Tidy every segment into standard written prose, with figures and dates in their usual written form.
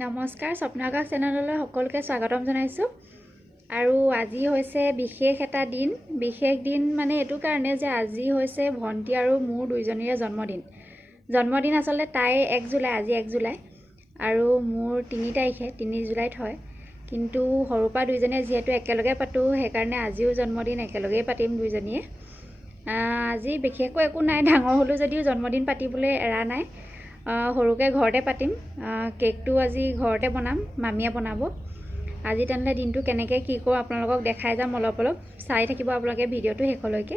নমস্কাৰ স্বপ্নাকাশ চেনেললৈ সকলোকে স্বাগতম জনাইছোঁ আৰু আজি হৈছে বিশেষ এটা দিন মানে এইটো কাৰণে যে আজি হৈছে ভণ্টি আৰু মোৰ দুইজনীৰে জন্মদিন আচলতে তাই 1 জুলাই আজি 1 জুলাই আৰু মোৰ 3 তাৰিখে 3 জুলাইত হয় কিন্তু সৰুপা দুইজনীয়ে যেহেতু একেলগে পাতো সেইকাৰণে আজিও জন্মদিন একেলগেই পাতিম দুইজনীয়ে আজি বিশেষকৈ একো নাই ডাঙৰ হলো যদিও জন্মদিন পাতিবলৈ এৰা নাই সৰুকে ঘৰতে পাতিম কেকটো আজি ঘৰতে বনাম মামিয়ে বনাব আজি তেনলে দিনটো কেনেকৈ কি কৰো আপোনালোকক দেখাই যাম অলপ চাই থাকিব আপোনালোকে ভিডিওটো শেষলৈকে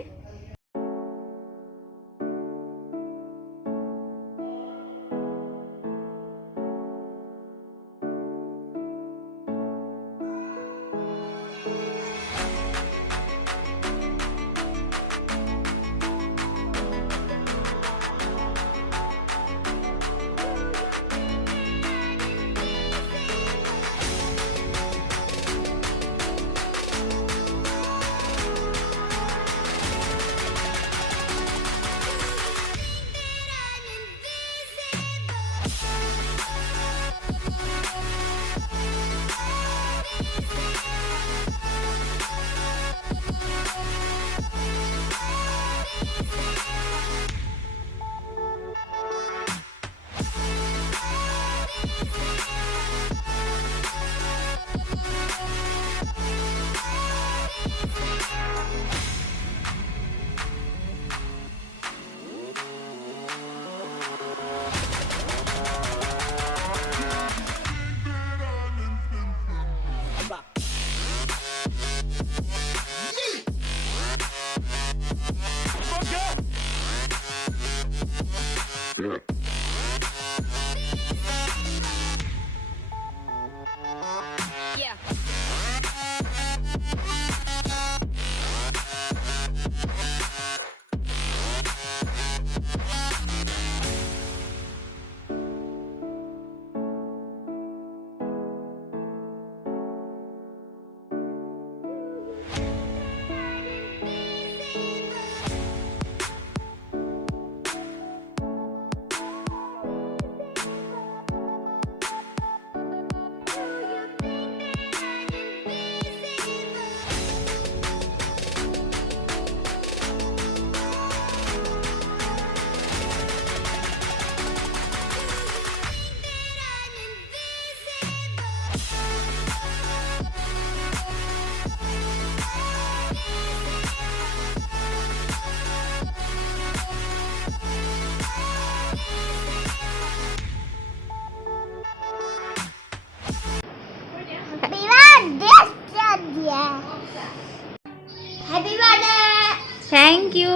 Thank you.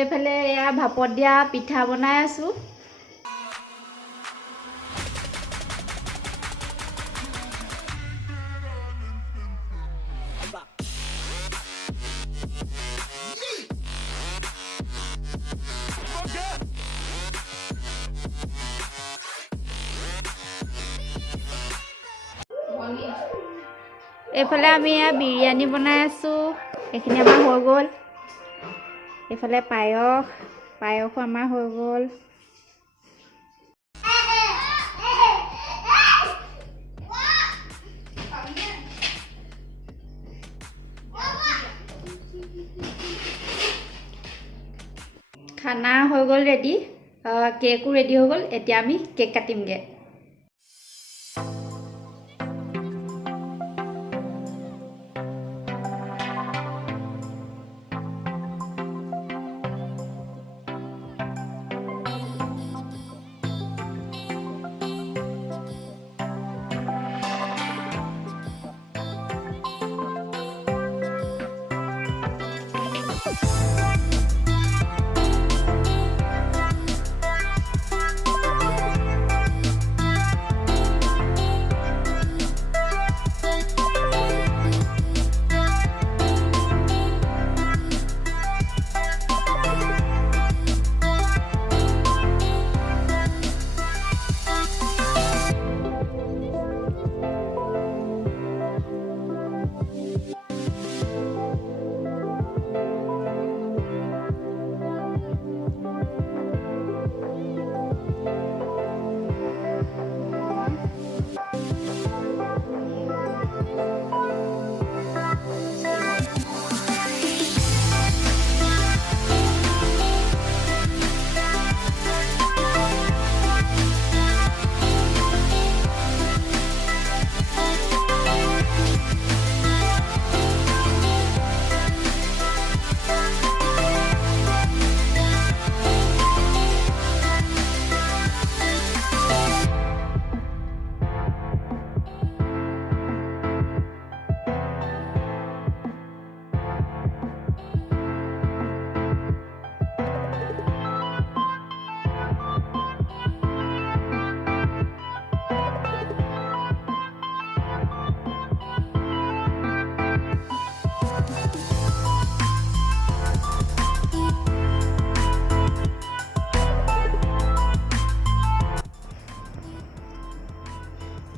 এইফালে এয়া ভাপত দিয়া পিঠা বনাই আছো এইফালে আমি এয়া বিৰিয়ানী বনাই আছো এইখিনি আমাৰ হৈ গ'ল এইফালে পায়স আমাৰ হৈ গ'ল খানা হৈ গ'ল ৰেডি কেকো ৰেডি হৈ গ'ল এতিয়া আমি কেক কাটিমগে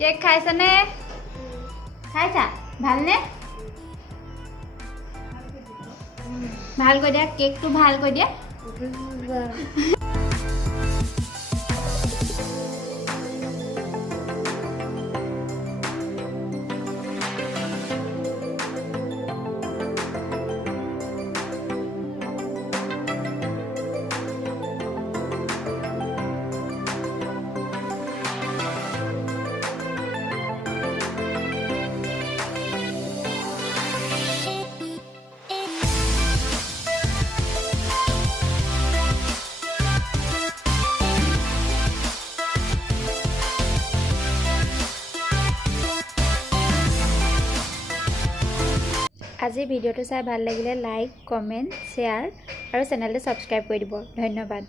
কেক খাইছানে? খাইছা? ভালনে? ভাল কৈ দিয়া, কেকটো ভাল কৈ দিয়া। আজি ভিডিঅ'টো চাই ভাল লাগিলে লাইক, কমেণ্ট, শ্বেয়াৰ আৰু চেনেলটো ছাবস্ক্ৰাইব কৰি দিব। ধন্যবাদ।